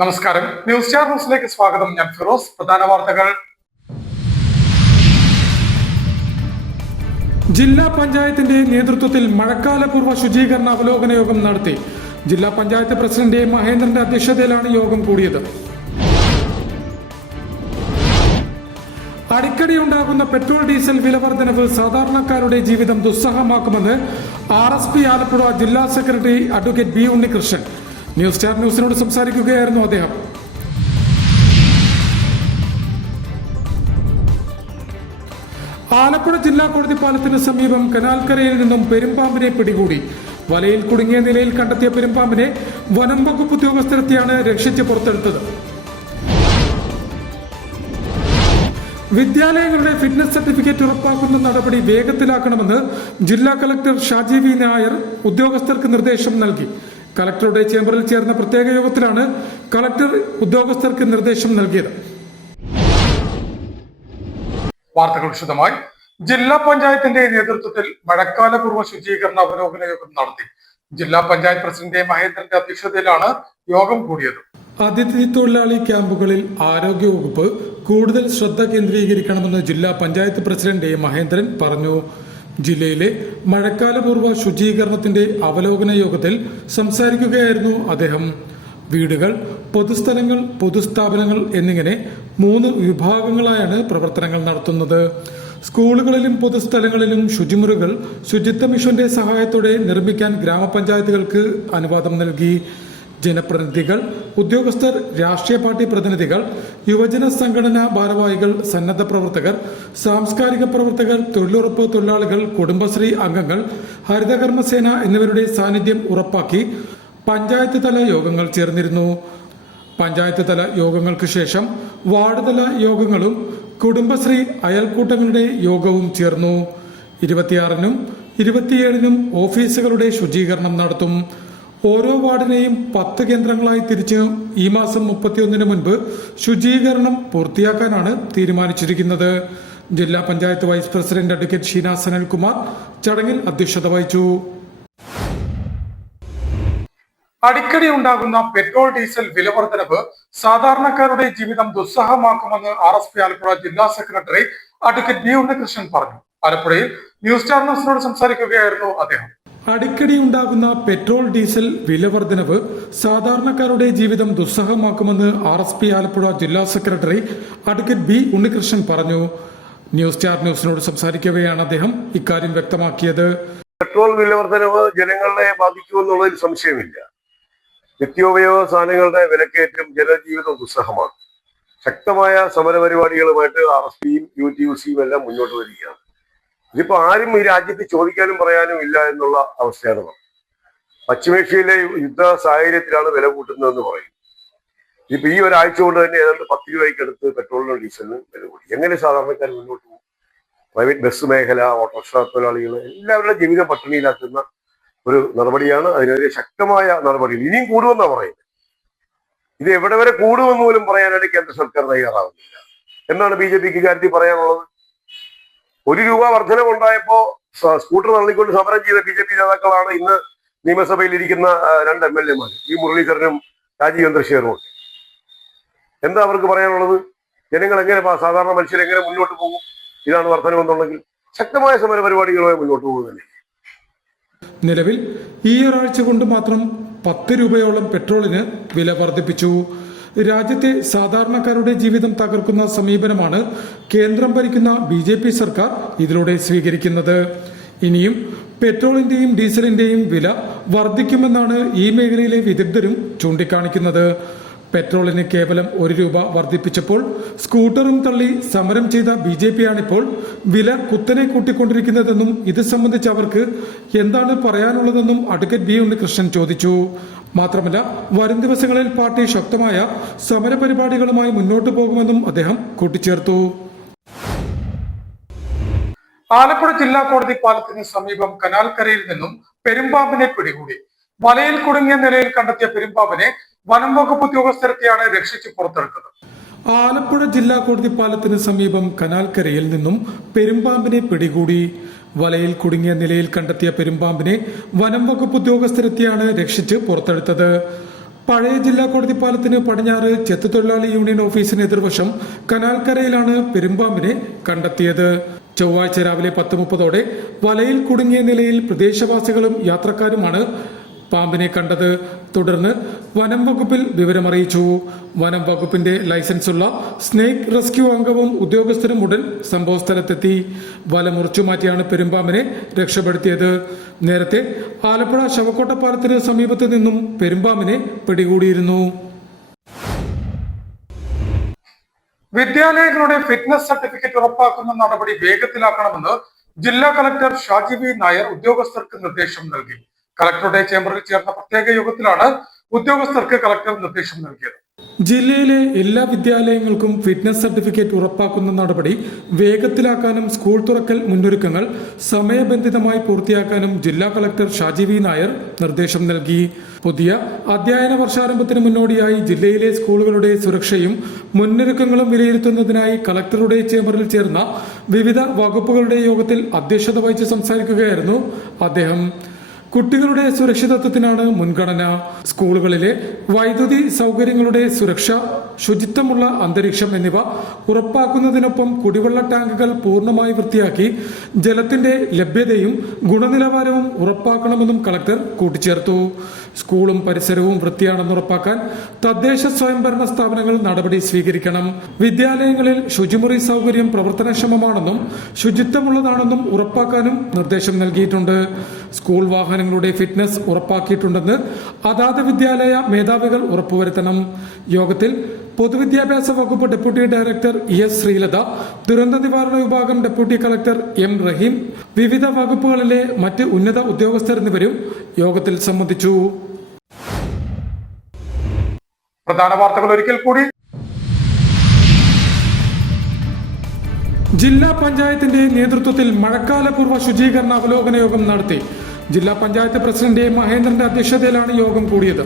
നമസ്കാരം. News star ന്യൂസിലേക്ക് സ്വാഗതം. ഞാൻ ഫിറോസ്. പ്രധാന വാർത്തകൾ. ജില്ലാ പഞ്ചായത്തിന്റെ നേതൃത്വത്തിൽ മഴക്കാലപൂർവ്വ ശുചീകരണ അവലോകന യോഗം നടത്തി. ജില്ലാ പഞ്ചായത്ത് പ്രസിഡന്റ് മഹേന്ദ്രന്റെ അധ്യക്ഷതയിലാണ് യോഗം കൂടിയത്. അടിക്കടി ഉണ്ടാകുന്ന പെട്രോൾ ഡീസൽ വിലവർദ്ധനവ് സാധാരണക്കാരുടെ ജീവിതം ദുസ്സഹമാക്കുമെന്ന് RSP ആലപ്പുഴ ജില്ലാ secretary advocate B Unnikrishnan news star ന്യൂസിനോട് സംസാരിക്കുകയായിരുന്നു അദ്ദേഹം. ആലപ്പുഴ ജില്ലാ കോടതി പാലത്തിന് സമീപം കനാൽക്കരയിൽ നിന്നും പെരുമ്പാമ്പിനെ പിടികൂടി. വലയിൽ കുടുങ്ങിയ നിലയിൽ കണ്ടെത്തിയ പെരുമ്പാമ്പിനെ വനം വകുപ്പ് ഉദ്യോഗസ്ഥരെത്തിയാണ് രക്ഷിച്ച് പുറത്തെടുത്തത്. വിദ്യാലയങ്ങളുടെ ഫിറ്റ്നസ് സർട്ടിഫിക്കറ്റ് ഉറപ്പാക്കുന്ന നടപടി വേഗത്തിലാക്കണമെന്ന് ജില്ലാ കളക്ടർ ഷാജി V നായർ ഉദ്യോഗസ്ഥർക്ക് നിർദ്ദേശം നൽകി. കളക്ടറുടെ ചേംബറിൽ ചേർന്ന പ്രത്യേക യോഗത്തിലാണ് കളക്ടർ ഉദ്യോഗസ്ഥർക്ക് നിർദ്ദേശം നൽകിയത്. വാർത്തകൾ വിശദമായി. ജില്ലാ പഞ്ചായത്തിന്റെ നേതൃത്വത്തിൽ മഴക്കാലപൂർവ്വ ശുചീകരണ അവലോകന യോഗം നടത്തി. ജില്ലാ പഞ്ചായത്ത് പ്രസിഡന്റ് മഹേന്ദ്രന്റെ അധ്യക്ഷതയിലാണ് യോഗം കൂടിയത്. അതിഥി തൊഴിലാളി ക്യാമ്പുകളിൽ ആരോഗ്യവകുപ്പ് കൂടുതൽ ശ്രദ്ധ കേന്ദ്രീകരിക്കണമെന്ന് ജില്ലാ പഞ്ചായത്ത് പ്രസിഡന്റ് മഹേന്ദ്രൻ പറഞ്ഞു. ജില്ലയിലെ മഴക്കാലപൂർവ്വ ശുചീകരണത്തിന്റെ അവലോകന യോഗത്തിൽ സംസാരിക്കുകയായിരുന്നു അദ്ദേഹം. വീടുകൾ, പൊതുസ്ഥലങ്ങൾ, പൊതുസ്ഥാപനങ്ങൾ എന്നിങ്ങനെ 3 വിഭാഗങ്ങളായാണ് പ്രവർത്തനങ്ങൾ നടത്തുന്നത്. സ്കൂളുകളിലും പൊതുസ്ഥലങ്ങളിലും ശുചിമുറികൾ ശുചിത്വ മിഷന്റെ സഹായത്തോടെ നിർമ്മിക്കാൻ ഗ്രാമപഞ്ചായത്തുകൾക്ക് അനുവാദം നൽകി. ജനപ്രതിനിധികൾ, ഉദ്യോഗസ്ഥർ, രാഷ്ട്രീയ പാർട്ടി പ്രതിനിധികൾ, യുവജന സംഘടനാ ഭാരവാഹികൾ, സന്നദ്ധ പ്രവർത്തകർ, സാംസ്കാരിക പ്രവർത്തകർ, തൊഴിലുറപ്പ് തൊഴിലാളികൾ, കുടുംബശ്രീ അംഗങ്ങൾ, ഹരിതകർമ്മസേന എന്നിവരുടെ സാന്നിധ്യം ഉറപ്പാക്കി പഞ്ചായത്ത് തല യോഗങ്ങൾ ചേർന്നിരുന്നു. പഞ്ചായത്ത് തല യോഗങ്ങൾക്ക് ശേഷം വാർഡ് തല യോഗങ്ങളും കുടുംബശ്രീ അയൽക്കൂട്ടങ്ങളുടെ യോഗവും ചേർന്നു. 26-നും 27-നും ഓഫീസുകളുടെ ശുചീകരണം നടത്തും. ഓരോ വാർഡിനെയും 10 കേന്ദ്രങ്ങളായി തിരിച്ച് ഈ മാസം 31-ന് മുൻപ് ശുചീകരണം പൂർത്തിയാക്കാനാണ് തീരുമാനിച്ചിരിക്കുന്നത്. ജില്ലാ panchayat vice president advocate Sheena Sanalkumar ചടങ്ങിൽ അധ്യക്ഷത വഹിച്ചു. അടിക്കടി ഉണ്ടാകുന്ന പെട്രോൾ ഡീസൽ വിലവർദ്ധനവ് സാധാരണക്കാരുടെ ജീവിതം ദുസ്സഹമാക്കുമെന്ന് RSP ആലപ്പുഴ ജില്ലാ സെക്രട്ടറി അഡ്വക്കേറ്റ് B ഉണ്ണികൃഷ്ണൻ പറഞ്ഞു. ആലപ്പുഴയിൽ ന്യൂസ് സ്റ്റാർ ന്യൂസിനോട് സംസാരിക്കുകയായിരുന്നു അദ്ദേഹം. അടിക്കടി ഉണ്ടാകുന്ന പെട്രോൾ ഡീസൽ വിലവർദ്ധനവ് സാധാരണക്കാരുടെ ജീവിതം ദുസ്സഹമാക്കുമെന്ന് RSP ആലപ്പുഴ ജില്ലാ സെക്രട്ടറി അഡ്വക്കേറ്റ് B ഉണ്ണികൃഷ്ണൻ പറഞ്ഞു. ന്യൂസ് സ്റ്റാർ ന്യൂസിനോട് സംസാരിക്കവെയാണ് അദ്ദേഹം ഇക്കാര്യം വ്യക്തമാക്കിയത്. പെട്രോൾ വിലവർദ്ധനവ് ജനങ്ങളെ ബാധിക്കുമെന്നുള്ളതിൽ സംശയമില്ല. നിത്യോപയോഗ സാധനങ്ങളുടെ വിലക്കയറ്റം ജനജീവിതം ദുസ്സഹമാണ്. ശക്തമായ സമരപരിപാടികളുമായിട്ട് RSPയും UTUCയും എല്ലാം മുന്നോട്ട് വരികയാണ്. ഇതിപ്പോ ആരും ഈ രാജ്യത്ത് ചോദിക്കാനും പറയാനും ഇല്ല എന്നുള്ള അവസ്ഥയാണ്. പശ്ചിമേഷ്യയിലെ യുദ്ധ സാഹചര്യത്തിലാണ് വില കൂട്ടുന്നതെന്ന് പറയും. ഇപ്പൊ ഈ ഒരാഴ്ച കൊണ്ട് തന്നെ ഏതാണ്ട് 10 രൂപയ്ക്കടുത്ത് പെട്രോളിനും ഡീസലിനും വില കൂടി. എങ്ങനെ സാധാരണക്കാർ മുന്നോട്ട് പോകും? പ്രൈവറ്റ് ബസ് മേഖല, ഓട്ടോറിക്ഷ തൊഴിലാളികൾ എല്ലാവരുടെ ജീവിതം പട്ടിണിയിലാക്കുന്ന ഒരു നടപടിയാണ്. അതിനെതിരെ ശക്തമായ നടപടികൾ ഇനിയും കൂടുമെന്നാണ് പറയുന്നത്. ഇത് എവിടെ വരെ കൂടുമെന്ന് പോലും പറയാനായിട്ട് കേന്ദ്ര സർക്കാർ തയ്യാറാവുന്നില്ല എന്നാണ് BJPക്ക് കാര്യത്തിൽ പറയാനുള്ളത്. 1 രൂപ വർധനവുണ്ടായപ്പോ സ്കൂട്ടർ തള്ളിക്കൊണ്ട് സമരം ചെയ്ത BJP നേതാക്കളാണ് ഇന്ന് നിയമസഭയിൽ ഇരിക്കുന്ന 2 MLA-മാർ, V മുരളീധരനും രാജീവ് ചന്ദ്രശേഖറും. എന്താ അവർക്ക് പറയാനുള്ളത്? ജനങ്ങൾ എങ്ങനെ, സാധാരണ മനുഷ്യർ എങ്ങനെ മുന്നോട്ട് പോകും? ഇതാണ് വർധനമെന്നുണ്ടെങ്കിൽ ശക്തമായ സമരപരിപാടികളുമായി മുന്നോട്ട് പോകുന്നത്. നിലവിൽ ഈ ഒരാഴ്ച കൊണ്ട് മാത്രം 10 രൂപയോളം പെട്രോളിന് വില വർദ്ധിപ്പിച്ചു. രാജ്യത്തെ സാധാരണക്കാരുടെ ജീവിതം തകർക്കുന്ന സമീപനമാണ് കേന്ദ്രം ഭരിക്കുന്ന BJP സർക്കാർ ഇതിലൂടെ സ്വീകരിക്കുന്നത്. ഇനിയും പെട്രോളിന്റെയും ഡീസലിന്റെയും വില വർദ്ധിക്കുമെന്നാണ് ഈ മേഖലയിലെ വിദഗ്ധരും ചൂണ്ടിക്കാണിക്കുന്നത്. പെട്രോളിന് കേവലം 1 രൂപ വർദ്ധിപ്പിച്ചപ്പോൾ സ്കൂട്ടറും തള്ളി സമരം ചെയ്ത BJPയാണിപ്പോൾ വില കുത്തനെ കൂട്ടിക്കൊണ്ടിരിക്കുന്നതെന്നും ഇത് സംബന്ധിച്ച് അവർക്ക് എന്താണ് പറയാനുള്ളതെന്നും അഡ്വക്കേറ്റ് B ഉണ്ണികൃഷ്ണൻ ചോദിച്ചു. മാത്രമല്ല, വരും ദിവസങ്ങളിൽ പാർട്ടി ശക്തമായ സമരപരിപാടികളുമായി മുന്നോട്ടു പോകുമെന്നും അദ്ദേഹം കൂട്ടിച്ചേർത്തു. ആലപ്പുഴ ജില്ലാ കോടതി പാലത്തിന് സമീപം കനാൽക്കരയിൽ നിന്നും പെരുമ്പാമ്പിനെ പിടികൂടി. വലയിൽ കുടുങ്ങിയ നിലയിൽ കണ്ടെത്തിയ പെരുമ്പാമ്പിനെ വനം വകുപ്പ് ഉദ്യോഗസ്ഥരെത്തിയാണ് രക്ഷിച്ച് പുറത്തെടുത്തത്. ആലപ്പുഴ ജില്ലാ കോടതി പാലത്തിന് സമീപം കനാൽക്കരയിൽ നിന്നും പെരുമ്പാമ്പിനെ പിടികൂടി. വലയിൽ കുടുങ്ങിയ നിലയിൽ കണ്ടെത്തിയ പെരുമ്പാമ്പിനെ വനം വകുപ്പ് ഉദ്യോഗസ്ഥരെത്തിയാണ് രക്ഷിച്ച് പുറത്തെടുത്തത്. പഴയ ജില്ലാ കോടതി പാലത്തിന് പടിഞ്ഞാറ് ചെത്തുതൊഴിലാളി യൂണിയൻ ഓഫീസിന് എതിർവശം കനാൽക്കരയിലാണ് പെരുമ്പാമ്പിനെ കണ്ടെത്തിയത്. ചൊവ്വാഴ്ച രാവിലെ 10:30 വലയിൽ കുടുങ്ങിയ നിലയിൽ പ്രദേശവാസികളും യാത്രക്കാരുമാണ് പാമ്പിനെ കണ്ടത്. തുടർന്ന് വനം വകുപ്പിൽ വിവരമറിയിച്ചു. വനം വകുപ്പിന്റെ ലൈസൻസുള്ള സ്നേക് റെസ്ക്യൂ അംഗവും ഉദ്യോഗസ്ഥരും ഉടൻ സംഭവസ്ഥലത്തെത്തി. വല മുറിച്ചുമാറ്റിയാണ് പെരുമ്പാമ്പിനെ രക്ഷപ്പെടുത്തിയത്. നേരത്തെ ആലപ്പുഴ ശവക്കോട്ട പാലത്തിന് സമീപത്ത് നിന്നും പെരുമ്പാമ്പിനെ പിടികൂടിയിരുന്നു. വിദ്യാലയങ്ങളുടെ ഫിറ്റ്നസ് സർട്ടിഫിക്കറ്റ് ഉറപ്പാക്കുന്ന നടപടി വേഗത്തിലാക്കണമെന്ന് ജില്ലാ കളക്ടർ ഷാജി വി നായർ ഉദ്യോഗസ്ഥർക്ക് നിർദ്ദേശം നൽകി. കളക്ടറുടെ ചേംബറിൽ ചേർന്ന പ്രത്യേക യോഗത്തിലാണ് ഉദ്യോഗസ്ഥർക്ക് കളക്ടർ നിർദ്ദേശം നൽകിയത്. ജില്ലയിലെ എല്ലാ വിദ്യാലയങ്ങൾക്കും ഫിറ്റ്നസ് സർട്ടിഫിക്കറ്റ് ഉറപ്പാക്കുന്ന നടപടി വേഗത്തിലാക്കാനും സ്കൂൾ തുറക്കൽ മുന്നൊരുക്കങ്ങൾ സമയബന്ധിതമായി പൂർത്തിയാക്കാനും ജില്ലാ കളക്ടർ ഷാജി വി നായർ നിർദ്ദേശം നൽകി. പുതിയ അധ്യയന വർഷാരംഭത്തിന് മുന്നോടിയായി ജില്ലയിലെ സ്കൂളുകളുടെ സുരക്ഷയും മുന്നൊരുക്കങ്ങളും വിലയിരുത്തുന്നതിനായി കളക്ടറുടെ ചേംബറിൽ ചേർന്ന വിവിധ വകുപ്പുകളുടെ യോഗത്തിൽ അധ്യക്ഷത വഹിച്ച് സംസാരിക്കുകയായിരുന്നു അദ്ദേഹം. കുട്ടികളുടെ സുരക്ഷിതത്വത്തിനാണ് മുൻഗണന. സ്കൂളുകളിലെ വൈദ്യുതി സൗകര്യങ്ങളുടെ സുരക്ഷ, ശുചിത്വമുള്ള അന്തരീക്ഷം എന്നിവ ഉറപ്പാക്കുന്നതിനൊപ്പം കുടിവെള്ള ടാങ്കുകൾ പൂർണ്ണമായി വൃത്തിയാക്കി ജലത്തിന്റെ ലഭ്യതയും ഗുണനിലവാരവും ഉറപ്പാക്കണമെന്നും കളക്ടർ കൂട്ടിച്ചേർത്തു. സ്കൂളും പരിസരവും വൃത്തിയാണെന്ന് ഉറപ്പാക്കാൻ തദ്ദേശ സ്വയംഭരണ സ്ഥാപനങ്ങൾ നടപടി സ്വീകരിക്കണം. വിദ്യാലയങ്ങളിൽ ശുചിമുറി സൗകര്യം പ്രവർത്തനക്ഷമമാണെന്നും ശുചിത്വമുള്ളതാണെന്നും ഉറപ്പാക്കാനും നിർദ്ദേശം നൽകിയിട്ടുണ്ട്. സ്കൂൾ വാഹനങ്ങളുടെ ഫിറ്റ്നസ് ഉറപ്പാക്കിയിട്ടുണ്ടെന്ന് അതാത് വിദ്യാലയ മേധാവികൾ ഉറപ്പുവരുത്തണം. യോഗത്തിൽ പൊതുവിദ്യാഭ്യാസ വകുപ്പ് ഡെപ്യൂട്ടി ഡയറക്ടർ എസ് ശ്രീലത, ദുരന്ത നിവാരണ വിഭാഗം ഡെപ്യൂട്ടി കളക്ടർ എം റഹീം, വിവിധ വകുപ്പുകളിലെ മറ്റ് ഉന്നത ഉദ്യോഗസ്ഥർ എന്നിവരും യോഗത്തിൽ സംബന്ധിച്ചു. പ്രധാന വാർത്തകൾ ഒരിക്കൽ കൂടി. ജില്ലാ പഞ്ചായത്തിന്റെ നേതൃത്വത്തിൽ മഴക്കാലപൂർവ്വ ശുചീകരണ അവലോകന യോഗം നടത്തി. ജില്ലാ പഞ്ചായത്ത് പ്രസിഡന്റ് മഹേന്ദ്രന്റെ അധ്യക്ഷതയിലാണ് യോഗം കൂടിയത്.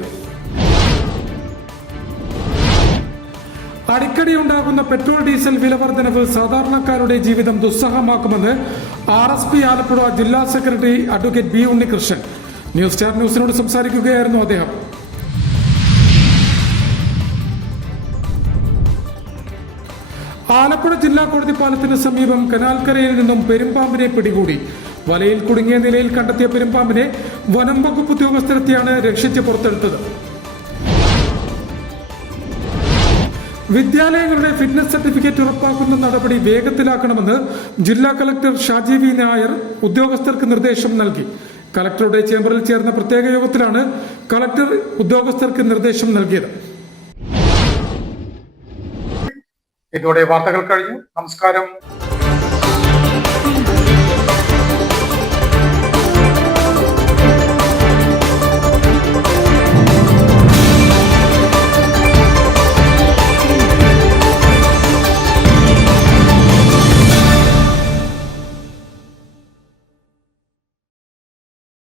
അടിക്കടി ഉണ്ടാകുന്ന പെട്രോൾ ഡീസൽ വില വർധനവ് സാധാരണക്കാരുടെ ജീവിതം ദുസ്സഹമാക്കുമെന്ന് RSP ആലപ്പുഴ ജില്ലാ secretary advocate B Unnikrishnan news star ന്യൂസിനോട് സംസാരിക്കുകയായിരുന്നു അദ്ദേഹം. ആലപ്പുഴ ജില്ലാ കോടതി പാലത്തിന് സമീപം കനാൽക്കരയിൽ നിന്നും പെരുമ്പാമ്പിനെ പിടികൂടി. വലയിൽ കുടുങ്ങിയ നിലയിൽ കണ്ടെത്തിയ പെരുമ്പാമ്പിനെ വനം വകുപ്പ് ഉദ്യോഗസ്ഥരെത്തിയാണ് രക്ഷിച്ച് പുറത്തെടുത്തത്. വിദ്യാലയങ്ങളുടെ ഫിറ്റ്നസ് സർട്ടിഫിക്കറ്റ് ഉറപ്പാക്കുന്ന നടപടി വേഗത്തിലാക്കണമെന്ന് ജില്ലാ കളക്ടർ ഷാജി വി നായർ ഉദ്യോഗസ്ഥർക്ക് നിർദ്ദേശം നൽകി. കളക്ടറുടെ ചേംബറിൽ ചേർന്ന പ്രത്യേക യോഗത്തിലാണ് കളക്ടർ ഉദ്യോഗസ്ഥർക്ക് നിർദ്ദേശം നൽകിയത്. ഇതോടെ വാർത്തകൾ കഴിഞ്ഞു. നമസ്കാരം.